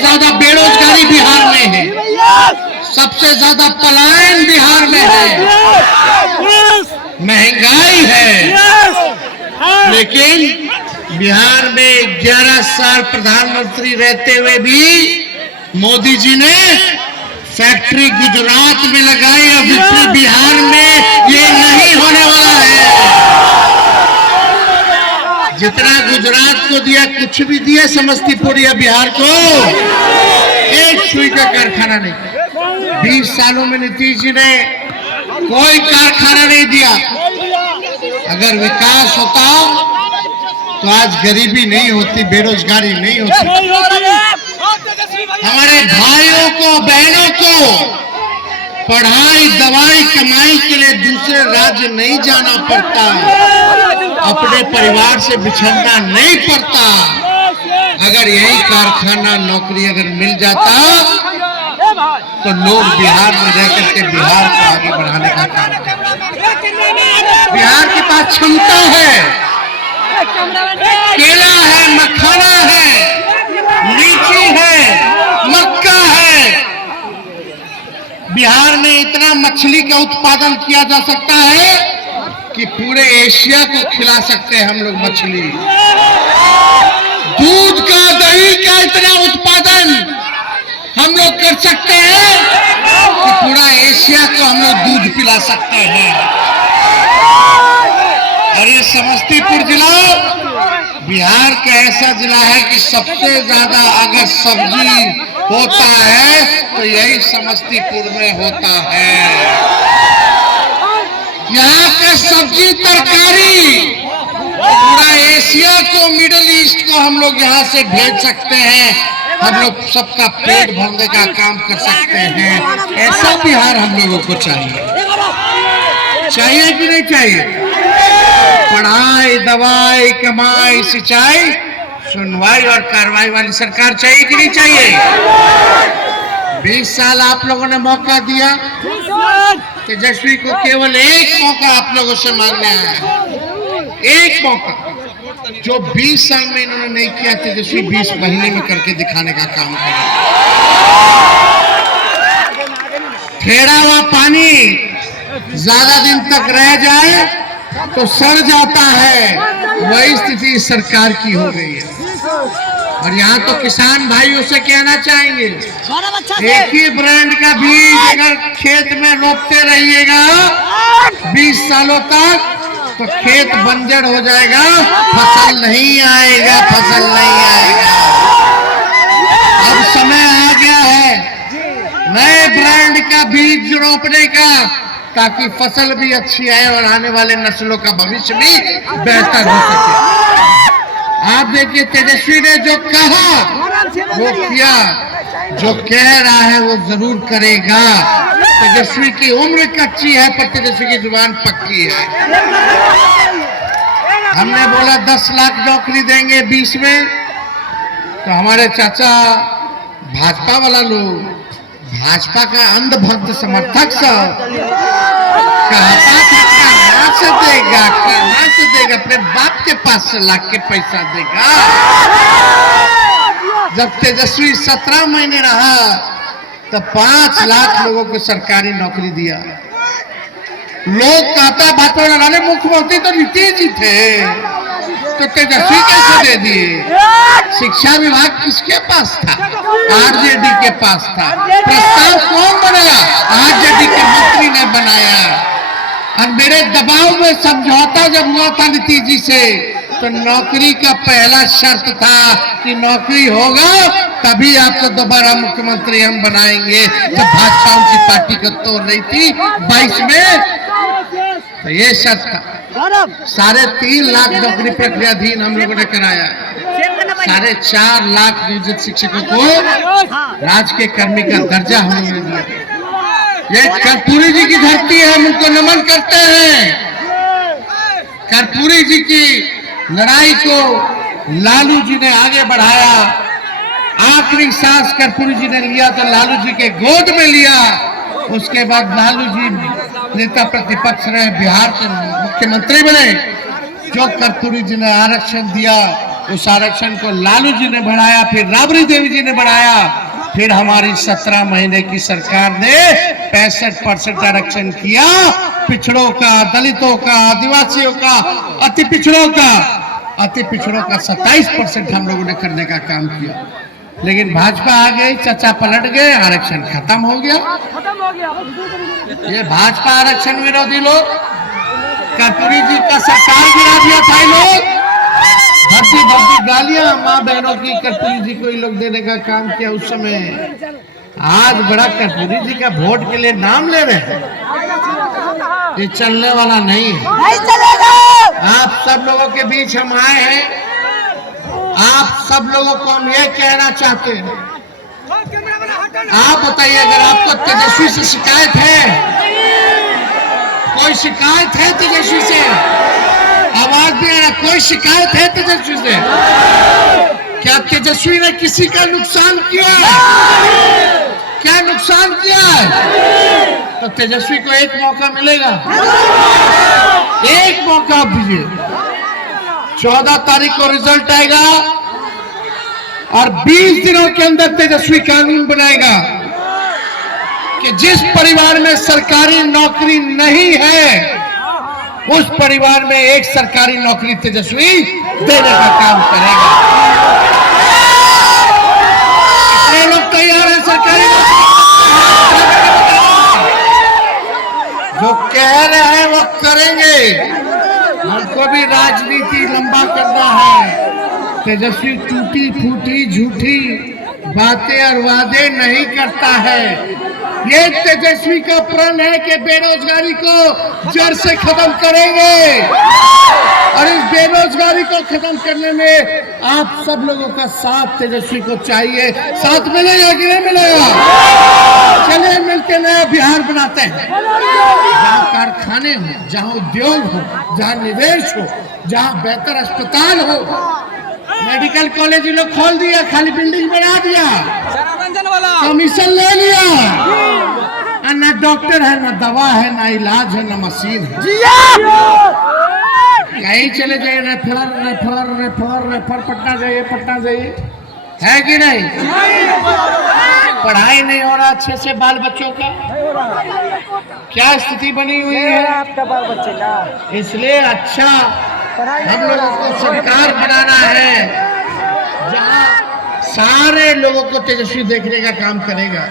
ज्यादा बेरोजगारी बिहार में है, सबसे ज्यादा पलायन बिहार में है, महंगाई है। लेकिन बिहार में 11 साल प्रधानमंत्री रहते हुए भी मोदी जी ने फैक्ट्री गुजरात में लगाई और विक्ट्री बिहार में ये नहीं होने वाला है। जितना गुजरात को दिया कुछ भी दिया समस्तीपुर या बिहार को, एक सुई का कारखाना नहीं। 20 सालों में नीतीश जी ने कोई कारखाना नहीं दिया। अगर विकास होता तो आज गरीबी नहीं होती, बेरोजगारी नहीं होती, हमारे भाइयों को बहनों को पढ़ाई दवाई कमाई के लिए दूसरे राज्य नहीं जाना पड़ता, अपने परिवार से बिछड़ना नहीं पड़ता। अगर यही कारखाना नौकरी अगर मिल जाता तो लोग बिहार में रह करके बिहार को आगे बढ़ाने का काम करते। बिहार के पास क्षमता है, केला है, मखाना है, लीची है, मक्का है। बिहार में इतना मछली का उत्पादन किया जा सकता है कि पूरे एशिया को खिला सकते हैं हम लोग मछली। दूध का, दही का इतना उत्पादन हम लोग कर सकते हैं कि पूरा एशिया को हम लोग दूध पिला सकते हैं। और ये समस्तीपुर जिला बिहार का ऐसा जिला है कि सबसे ज्यादा अगर सब्जी होता है तो यही समस्तीपुर में होता है। यहाँ का सब्जी तरकारी पूरा एशिया को, मिडिल ईस्ट को हम लोग यहाँ से भेज सकते हैं। हम लोग सबका पेट भरने का काम कर सकते हैं। ऐसा बिहार हम लोगों को चाहिए, चाहिए कि नहीं चाहिए? पढ़ाई दवाई कमाई सिंचाई सुनवाई और कार्रवाई वाली सरकार चाहिए कि नहीं चाहिए? 20 साल आप लोगों ने मौका दिया, तेजस्वी को केवल एक मौका आप लोगों से मांगने आया है, एक मौका। जो 20 साल में इन्होंने नहीं किया, तेजस्वी 20 महीने में करके दिखाने का काम करे। ठहरा हुआ पानी ज्यादा दिन तक रह जाए तो सड़ जाता है, वही स्थिति इस सरकार की हो गई है। और यहाँ तो किसान भाइयों से कहना चाहेंगे, एक ही ब्रांड का बीज अगर खेत में रोपते रहिएगा 20 सालों तक तो खेत बंजर हो जाएगा, फसल नहीं आएगा, फसल नहीं आएगा। अब समय आ गया है नए ब्रांड का बीज रोपने का, ताकि फसल भी अच्छी आए और आने वाले नस्लों का भविष्य भी बेहतर हो सके। आप देखिए तेजस्वी ने जो कहा वो किया, जो कह रहा है वो जरूर करेगा। तेजस्वी की उम्र कच्ची है पर तेजस्वी की जुबान पक्की है। हमने बोला 10 लाख नौकरी देंगे 20 में, तो हमारे चाचा भाजपा वाला लोग, भाजपा का अंधभक्त समर्थक सब कहता था कहाँ से देगा, कहाँ से देगा, अपने बाप के पास से लाख के पैसा देगा। जब तेजस्वी 17 महीने रहा तो 5 लाख लोगों को सरकारी नौकरी दिया। लोग कहता भाजपा वाले मुख्यमंत्री तो नीतीश जी थे, तो तेजस्वी कैसे दे दिए? शिक्षा विभाग किसके पास था? आरजेडी के पास था। प्रस्ताव कौन बनाया? आरजेडी के मंत्री ने बनाया। और मेरे दबाव में समझौता जब हुआ था नीतीश जी से, तो नौकरी का पहला शर्त था कि नौकरी होगा तभी आपको दोबारा मुख्यमंत्री हम बनाएंगे। जब भाजपा उनकी पार्टी को तोड़ रही थी 22 में, तो ये शर्त था। 3.5 लाख नौकरी प्रक्रियाधीन हम लोगों ने कराया। 4.5 लाख नियोजित शिक्षकों को राजकीय कर्मी का दर्जा हम लोगों ने दिया। ये कर्पूरी जी की धरती है, हम उनको नमन करते हैं। कर्पूरी जी की लड़ाई को लालू जी ने आगे बढ़ाया। आखिरी सांस कर्पूरी जी ने लिया तो लालू जी के गोद में लिया। उसके बाद लालू जी नेता प्रतिपक्ष रहे, बिहार के मुख्यमंत्री बने। जो कर्पूरी जी ने आरक्षण दिया उस आरक्षण को लालू जी ने बढ़ाया, फिर राबड़ी देवी जी ने बढ़ाया, फिर हमारी 17 महीने की सरकार ने 65% आरक्षण किया। पिछड़ों का, दलितों का, आदिवासियों का, अति पिछड़ों का 27% हम लोगों ने करने का काम किया। लेकिन भाजपा आ गई, चचा पलट गए, आरक्षण खत्म हो गया। ये भाजपा आरक्षण विरोधी लोग, कर्पूरी जी का सरकार गिरा दिया था लोग, भर्ती भर्ती गालियां माँ बहनों की कर्पूरी जी को लोग देने का काम किया उस समय। आज बड़ा कर्पूरी जी का वोट के लिए नाम ले रहे हैं, ये चलने वाला नहीं है। आप सब लोगों के बीच हम आए हैं, आप सब लोगों को हम ये कहना चाहते हैं, आप बताइए अगर आपको तेजस्वी से शिकायत है, कोई शिकायत है तेजस्वी से? आवाज भी आ रहा, कोई शिकायत है तेजस्वी से? क्या तेजस्वी ने किसी का नुकसान किया है? क्या नुकसान किया है? तो तेजस्वी को एक मौका मिलेगा, एक मौका दीजिए। 14 तारीख को रिजल्ट आएगा और 20 दिनों के अंदर तेजस्वी कानून बनाएगा कि जिस परिवार में सरकारी नौकरी नहीं है उस परिवार में एक सरकारी नौकरी तेजस्वी देने का काम करेगा। कितने लोग तैयार हैं सरकारी नौकरी? जो कह रहे हैं वो करेंगे। हमको भी राजनीति लंबा करना है। तेजस्वी टूटी फूटी झूठी बातें और वादे नहीं करता है। ये तेजस्वी का प्रण है कि बेरोजगारी को जड़ से खत्म करेंगे और इस बेरोजगारी को खत्म करने में आप सब लोगों का साथ तेजस्वी को चाहिए। साथ मिलेगा कि नहीं मिलेगा? चलिए मिलकर नया बिहार बनाते हैं, जहाँ कारखाने हो, जहाँ उद्योग हो, जहाँ निवेश हो, जहाँ बेहतर अस्पताल हो। मेडिकल कॉलेज लोग खोल दिया, खाली बिल्डिंग बना दिया, कमीशन ले लिया, ना डॉक्टर है, ना दवा है, ना इलाज है, ना मशीन है। कहीं चले जाइए, रेफर पटना जाइए, पटना जाइए, है कि नहीं? पढ़ाई नहीं हो रहा अच्छे से बाल बच्चों का। क्या स्थिति बनी हुई है आपका बाल बच्चे का? इसलिए अच्छा हम लोगों को सरकार बनाना है जहाँ सारे लोगों को तेजस्वी देखने का काम करेगा,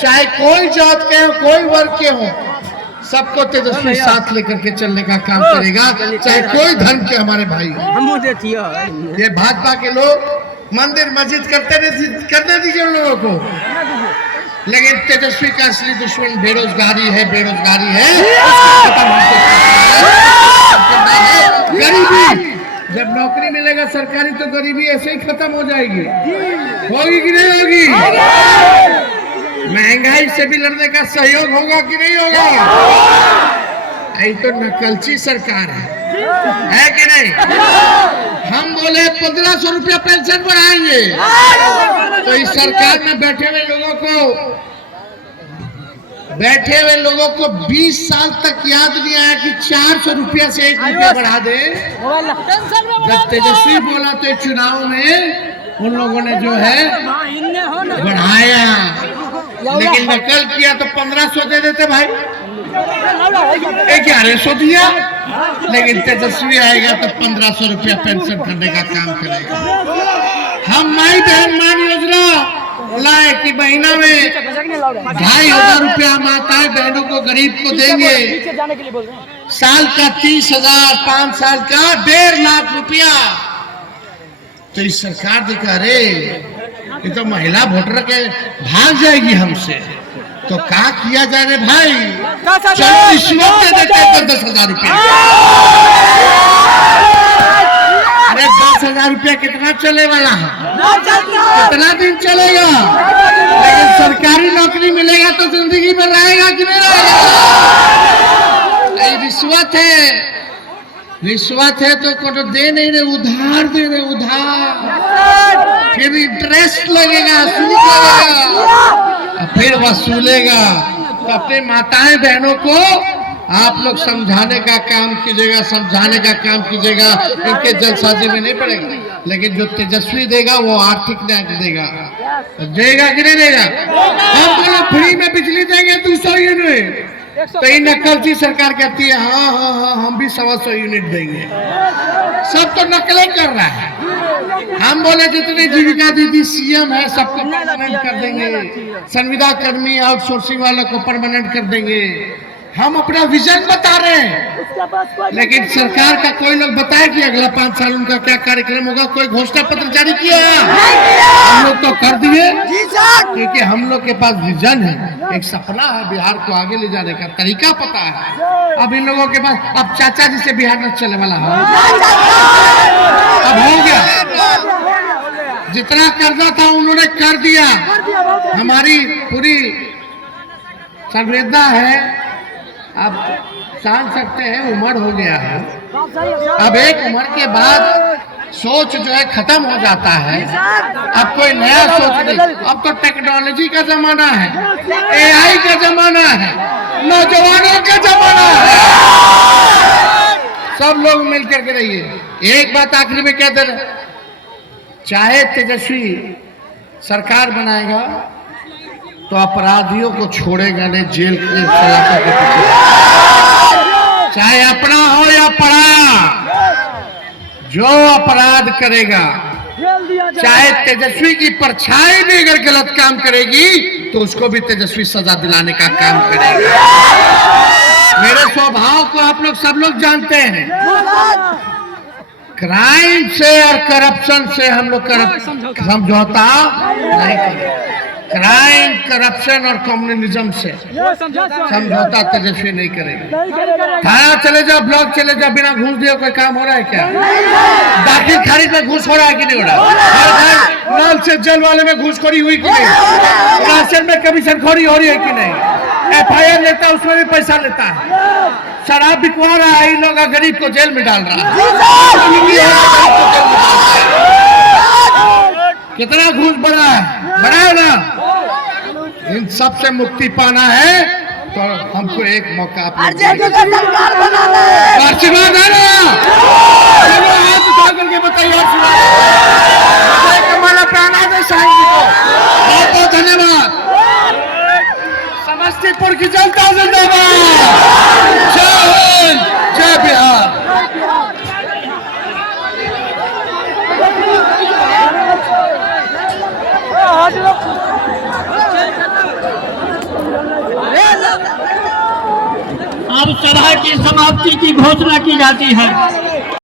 चाहे कोई जात के हो, कोई वर्ग के हो, सबको तेजस्वी साथ लेकर के चलने का काम करेगा, चाहे कोई धर्म के हमारे भाई। ये भाजपा के लोग मंदिर मस्जिद करने दीजिए उन लोगों को, लेकिन तेजस्वी का असली दुश्मन बेरोजगारी है, बेरोजगारी है, गरीबी। जब नौकरी मिलेगा सरकारी तो गरीबी ऐसे ही खत्म हो जाएगी। होगी कि नहीं होगी? महंगाई से भी लड़ने का सहयोग होगा कि नहीं होगा? यही तो नकलची सरकार है कि नहीं? हम बोले 1500 रुपया पेंशन बढ़ाएंगे, तो इस सरकार में बैठे हुए लोगों को 20 साल तक याद नहीं आया कि 400 रुपया से 1 रुपया बढ़ा दे। जब तेजस्वी बोला तो चुनाव में उन लोगों ने जो है बढ़ाया, लेकिन नकल किया तो 1500 दे देते भाई, 1100 दिया, लेकिन तेजस्वी आएगा तो 1500 रुपया पेंशन करने का काम करेगा। हम माई बहन मान योजना लाए कि महीना में 2500 रुपया माताएं बहनों को गरीब को देंगे, साल का 30,000, 5 साल का 1.5 लाख रुपया। तो इस सरकार देखा, अरे ये तो महिला वोटर के भाग जाएगी हमसे, तो क्या किया जाए रे भाई? चलो रिश्वत दे देते हैं 10,000 रुपया। अरे 10,000 रुपया कितना चले वाला है? कितना दिन चलेगा? लेकिन सरकारी नौकरी मिलेगा तो जिंदगी में रहेगा कि नहीं रहेगा? रिश्वत है, रिश्वत है तो को दे नहीं रहे, उधार दे रहे, उधार, फिर इंटरेस्ट लगेगा, सूद लगेगा, फिर वसूलेगा। तो अपने माताएं बहनों को आप लोग समझाने का काम कीजिएगा, समझाने का काम कीजिएगा, इनके जलसाजी में नहीं पड़ेगा। लेकिन जो तेजस्वी देगा वो आर्थिक न्याय देगा, देगा कि नहीं देगा? हम बोले फ्री में बिजली देंगे 200 यूनिट, तो इन नकलची सरकार कहती है हाँ हाँ हाँ हम भी 100 यूनिट देंगे। सब तो नकलें कर रहा है। हम बोले जितने जीविका दीदी सीएम है सबको परमानेंट कर देंगे, संविदा कर्मी आउटसोर्सिंग वालों को परमानेंट कर देंगे। हम अपना विजन बता रहे हैं, लेकिन सरकार का कोई लोग बताए कि अगला 5 साल उनका क्या कार्यक्रम होगा? कोई घोषणा पत्र जारी किया? हम लोग तो कर दिए, क्योंकि हम लोग के पास विजन है, एक सपना है, बिहार को आगे ले जाने का तरीका पता है। अब इन लोगों के पास, अब चाचा जी से बिहार न चलने वाला है, अब हो गया। जितना कर्जा था उन्होंने कर दिया। हमारी पूरी संवेदना है, अब जान सकते हैं उम्र हो गया है। अब एक उम्र के बाद सोच जो है खत्म हो जाता है। अब कोई नया सोच नहीं, अब तो टेक्नोलॉजी का जमाना है, एआई का जमाना है, नौजवानों का जमाना है। सब लोग मिलकर के रहिए। एक बात आखिरी में कह दे, चाहे तेजस्वी सरकार बनाएगा तो अपराधियों को छोड़ेगा नहीं, जेल के सलाखों के पीछे, चाहे अपना हो या पराया। जो अपराध करेगा, चाहे तेजस्वी की परछाई भी अगर गलत काम करेगी तो उसको भी तेजस्वी सजा दिलाने का काम करेगा। मेरे स्वभाव को आप लोग सब लोग जानते हैं। क्राइम से और करप्शन से हम लोग समझौता नहीं करेंगे। क्राइम, करप्शन और कम्युनलिज्म से समझौता तेजस्वी नहीं करेगा। थाना चले जाओ, ब्लॉक चले जाओ, बिना घूस दिए कोई काम हो रहा है क्या? दाखिल खारिज में घूस हो रहा है कि नहीं हो रहा? नल से जेल वाले में घूसखोरी हुई कि नहीं? राशन में कमीशन-खोरी हो रही है कि नहीं? FIR लेता है उसमें भी पैसा लेता है। शराब बिकवा रहा है, इन लोग गरीब को जेल में डाल रहा है। कितना घूस बढ़ा है ना? इन सब से मुक्ति पाना है तो हमको एक मौका आशीर्वाद है ना? हाथ उठा करके बताइए हमारा प्राणा दे साईं जी को बहुत बहुत धन्यवाद। समस्तीपुर की जनता जिंदाबाद, जय हिंद, जय बिहार। अब सभा की समाप्ति की घोषणा की जाती है।